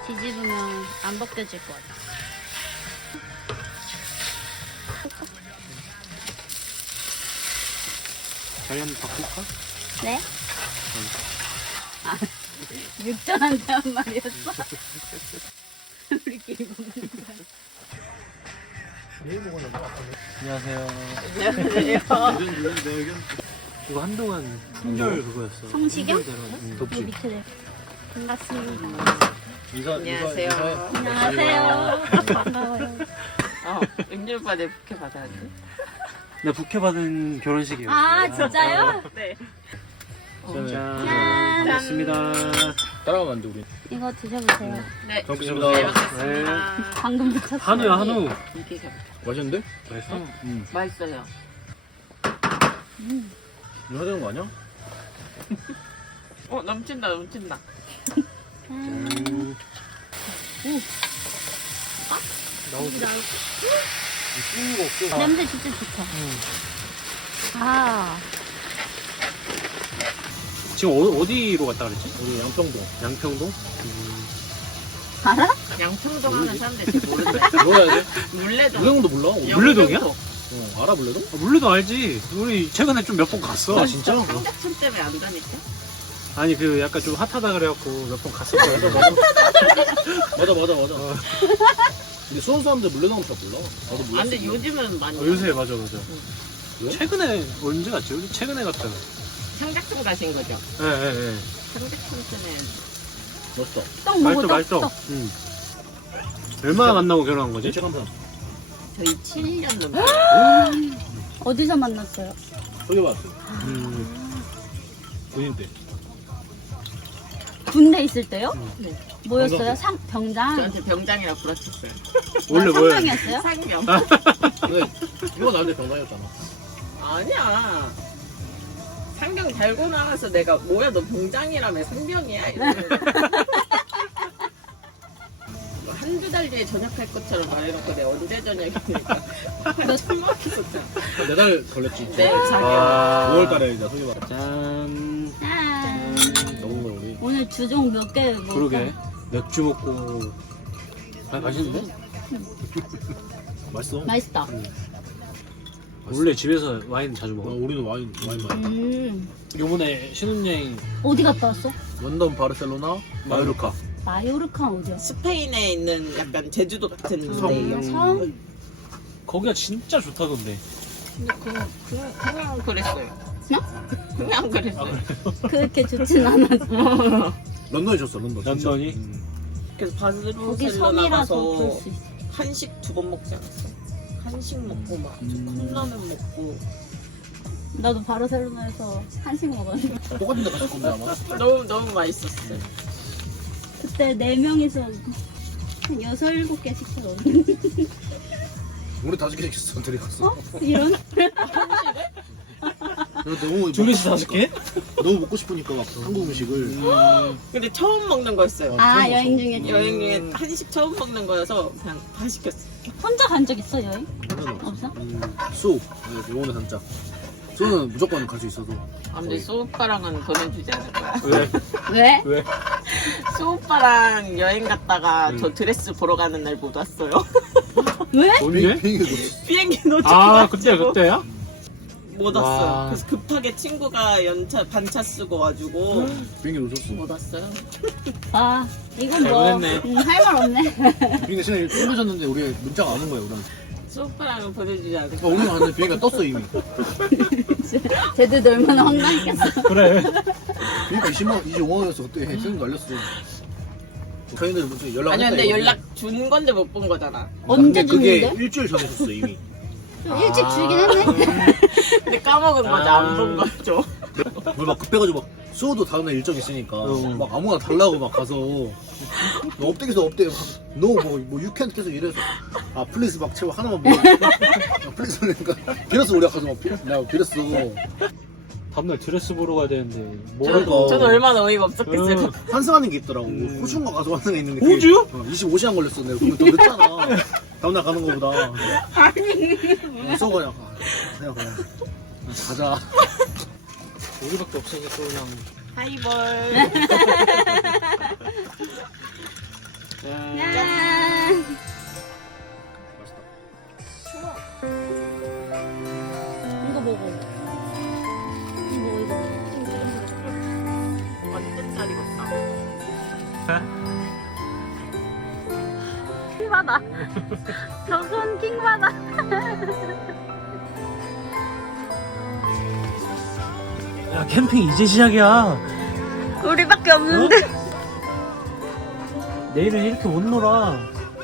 뒤집으면 안 벗겨질 것 같아. 자리 한번 바꿀까? 네? 아, 육전한테 한 말이었어? 우리끼리 먹는 거야. 안녕하세요. 안녕하세요. 이거 한동안 품절 그거였어. 성시경? 응. 이 밑에 내. 반갑습니다. 안녕하세요. 안녕하세요. 반가워요. 은유 오빠 내 부케 받아야 돼? 나 부케 받은 결혼식이에요. 아, 진짜요? 네. 짠. 짠. 반갑습니다. 따라가면 안 돼, 우리. 이거 드셔보세요. 네. 잘 먹겠습니다. 잘 먹겠습니다. 방금 붙였어요. 한우야, 한우. 이게 잘 맛있는데? 맛있어? 맛있어요. 이거 해야 되는 거 아니야? 넘친다, 넘친다. 씹는 거 없어. 냄새 진짜 좋다. 아, 지금 어디로 갔다 그랬지? 우리 양평동. 양평동? 알아? 양평동 하는 사람들 잘 모르는데. 뭐야 돼? 물레동. 물레동도 몰라? 물레동이야? 알아, 물레동? 아, 물레동 알지. 우리 최근에 좀 몇 번 갔어. 아, 진짜? 상작촌 때문에 안 다니까? 아니 그 약간 좀 핫하다 그래갖고 몇 번 갔었거든. 맞아. 근데 수원 사람들 물레동 잘 몰라. 나도 몰랐어. 근데 요즘은 많이. 요새 맞아. 왜? 최근에 언제 갔지? 우리 최근에 갔잖아. 상작촌 가신 거죠? 예. 상작촌 때는 멋있다. 떡 맛있어, 먹어, 맛있어. 떡. 응. 얼마나 만나고 결혼한 거지? 제일 감사. 저희 7년 넘게. 어디서 만났어요? 소개받았어. 본인 때. 군대 있을 때요? 네. 뭐였어요? 병장? 저한테 병장이라 불러쳤어요. 원래 뭐야? 상병이었어요? 상병. 근데 이거 나한테 병장이었잖아. 아니야. 상병 달고 나와서 내가 뭐야 너 병장이라며 상병이야 이러면 한두 달 뒤에 전역할 것처럼 말해놓고 내가 언제 전역이니까 나 숨막혔었잖아. 4달 걸렸지. 네, 자기야. 아. 5월 달에 이제 소개받았어. 짠. 짠. 너무 거 우리. 오늘 주종 몇 개 먹을까? 그러게. 맥주 먹고. 아, 맛있는데? 맛있어. 맛있다. 원래 집에서 와인 자주 먹어. 우리는 와인 많이. 요번에 신혼여행 어디 갔다 왔어? 런던, 바르셀로나, 마요르카. 마요르카 어디야? 스페인에 있는 약간 제주도 같은 섬. 데예요. 섬? 거기가 진짜 좋다던데. 근데 그냥 그랬어요. 그냥 그랬어요. 그렇게 좋진 않았어. 런던에 줬어, 런던. 진짜. 런던이? 그래서 거기 바르셀로나 섬이라서 가서 볼 수 있어. 한식 2번 먹지 않았어? 한식 먹고 막 컵라면 먹고 나도 바르셀로나에서 한식 먹었는데 똑같은 데 갔을 건데, 아마. 너무 맛있었어요. 그때 4명이서 한 6, 7개 시켜먹었는데 우리 5개 시켰어, 둘이 갔어. 어? 이런? 너무 둘이서 5개? 너무 먹고 싶으니까 막 한국 음식을. 근데 처음 먹는 거였어요. 아, 여행 중에 여행 중에 한식 처음 먹는 거여서 그냥 다 시켰어요. 혼자 간 적 있어, 여행? 없어. 없어? 수. 영혼의 산자. 수는 무조건 갈 수 있어서. 아, 근데 소오빠랑은 보내주지 않을 거야. 왜? 왜? 왜? 소오빠랑 여행 갔다가 저 드레스 보러 가는 날 못 왔어요. 왜? 언제? 비행기 놓치고 아, 그때야? 못 와. 왔어요. 그래서 급하게 친구가 반차 쓰고 와가지고 비행기 놓쳤어. 못 왔어요. 아, 이건 뭐 잘못했네. 할 말 없네. 비행기 시간이 끊어졌는데 우리 문자가 안 온 거야, 우리한테. 소오빠랑은 보내주지 않을 거야. 우리가 갔는데 비행기가 떴어, 이미. 쟤들도 얼마나 황당했겠어. 그래. 비행기 25만원이었어, 그때. 생각도 알렸어. 저희는 무슨 연락 아니 근데 연락 준 건데 못 본 거잖아. 언제 그게 줬는데? 일주일 전에 줬어, 이미. 좀 일찍 주긴 했네. 근데 까먹은 거죠. 안 본 거죠. 우리 막 급해가지고 막 수호도 다음날 일정 있으니까 막 아무거나 달라고 막 가서 너 업데이에서 업데이 너뭐 유캔 계속 이래서 아 플리즈 막 채워 하나만 먹어 플리즈 그러니까 빌었어 우리가 가서 막 내가 빌었어. 다음날 드레스 보러 가야 되는데 뭐 저도 얼마나 어이가 없었겠어요. 환승하는 게 있더라고. 호주인가 가서 환승에 있는데 호주? 25시간 걸렸어. 내가 그러면 더 늦잖아. 다음날 가는 거보다. 수호가 그냥 가자. 우리밖에 없어서 또 그냥 하이볼. 짠. 짠. 맛있다. 이거 먹어. 이거. 완전 잘 익었다. 킹받아. 저손 킹받아. 야 캠핑 이제 시작이야. 우리밖에 없는데. 내일은 이렇게 못 놀아.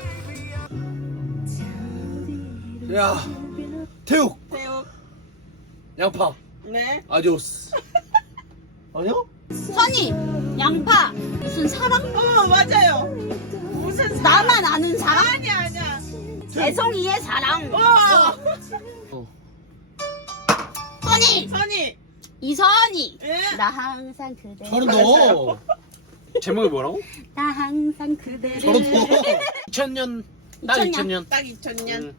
야, 태욱, 새우. 양파, 네. 아디오스. 아니요? 선이 양파 무슨 사랑? 맞아요. 무슨 나만 아는 사랑? 아니야. 애송이의 사랑. 선이 선이. 이선이. 예. 나 항상 그대. 서른 더. 제목이 뭐라고? 나 항상 그대를. 서른 더. 2000년. 딱 2000년. 딱 2000년.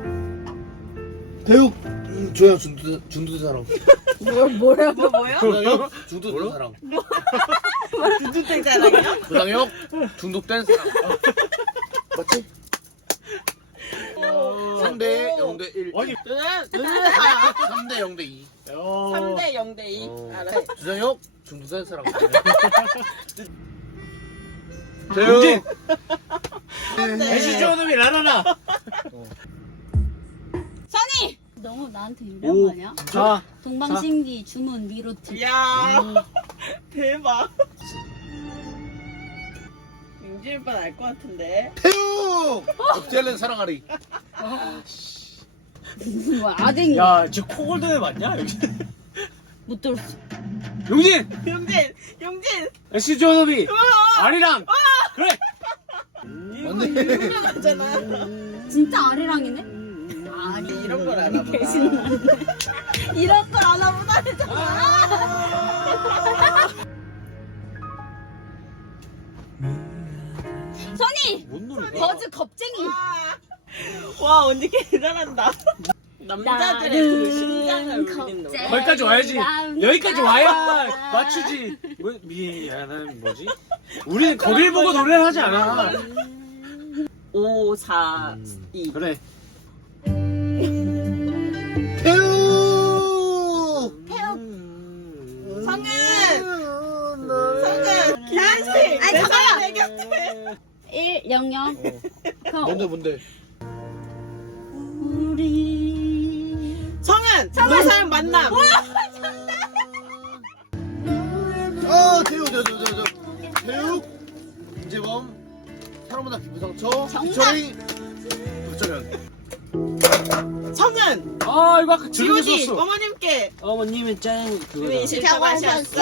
태욱, 조양 중두 사랑. 뭐요? 조양혁 중독된 사랑. 두두땡 자랑이요? 조양혁 중독된 사랑. 맞지? 3대 0대 1. 아니. 저는 3대 0대 2. 3대 0대 2. 알았어. 조양혁 중독된 사랑. 용진. 네. 애쉬 조놈이 라라라. 선이 너무 나한테 유리한 거 아니야? 자. 동방신기 주문 미로트. 야 대박. 용진 오빠는 알 것 같은데. 태욱! 옥젤렌 사랑하리. 무슨 뭐 아댕이 야, 저 코골드네 맞냐? 못 들었어. 용진. 용진. 애쉬 조놈이 아리랑. 그래. 맞네. 유명하잖아. 진짜 아리랑이네? 아리 이런 걸 알아. 배신나네. 이런 걸 알아보다 했잖아. 선이 못 놀아. 버즈 겁쟁이. 와 언니 대단한다. 남자들의 그 심장을 울리는 노래. 거기까지 와야지. 여기까지 와야 맞추지. 뭐, 미안한 뭐지? 우리는 거길 보고 노래를 하지 않아. 5, 4, 2. 그래. 태욱! 성은! 기한씨! 아니, 잠깐만. 내 곁에! 1, 0, 0. 뭔데? 우리 성은! 노사연 만남! 태욱, 태욱, 임재범, 사랑보다 기쁜 상처, 정답. 이철이, 박정현. 성은! 아, 이거 아까 G.O.D 들으셨어. 어머님께 어머님은 짱 우리 그거다. 싫다고 하셨어.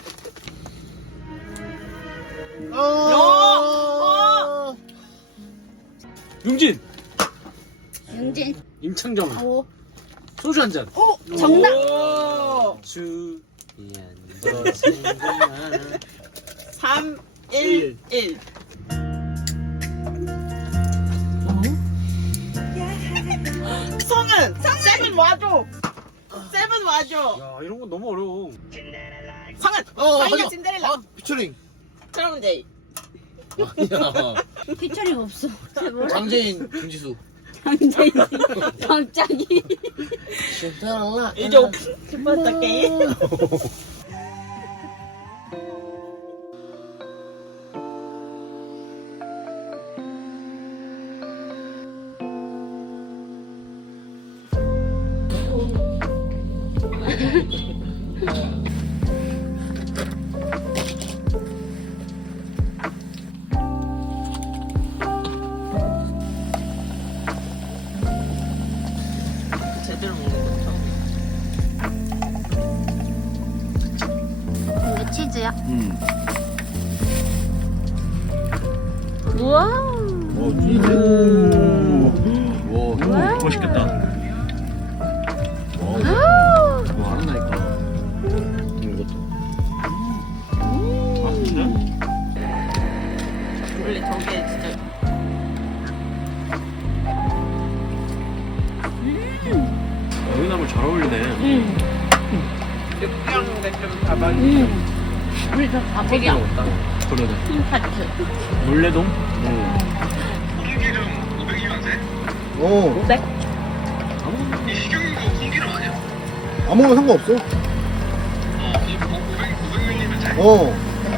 용진, 윤진. 임창정, 5. 소주 한 잔. 정답. 오! 주연 3, 1, 1. 성은! 세븐 와줘! 세븐 와줘! 야, 이런 건 너무 어려워. 성은! 사이가 cinderella. 피처링. 트러블 제이. 아니야. 피처링 없어. 장재인, 김지수. 장재인. 갑자기. 이제 오픈 스포츠 게임. 제대로 먹는 거 처음. 이게 치즈야? 응. 우와. 와, 맛있겠다. 와, 알았나니까. 이것도. 원래 저게 진짜 여기나물 잘 어울리네. 육경인데 좀 잡아주죠. 우리 저 되게 가보자. 없다. 그러네. 흰파츠. 물레동? 어. 500? 아무거나 상관없어. 어.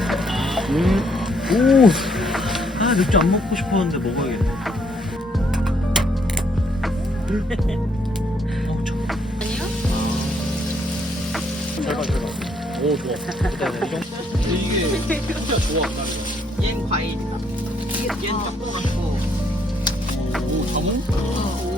오. 아, 맥주 안 먹고 싶었는데 먹어야겠네. 어우, 저. 오, 좋아. 이게 진짜 좋아. 얘는 과일이다. 얘는 조금 같고. 오, 자몽?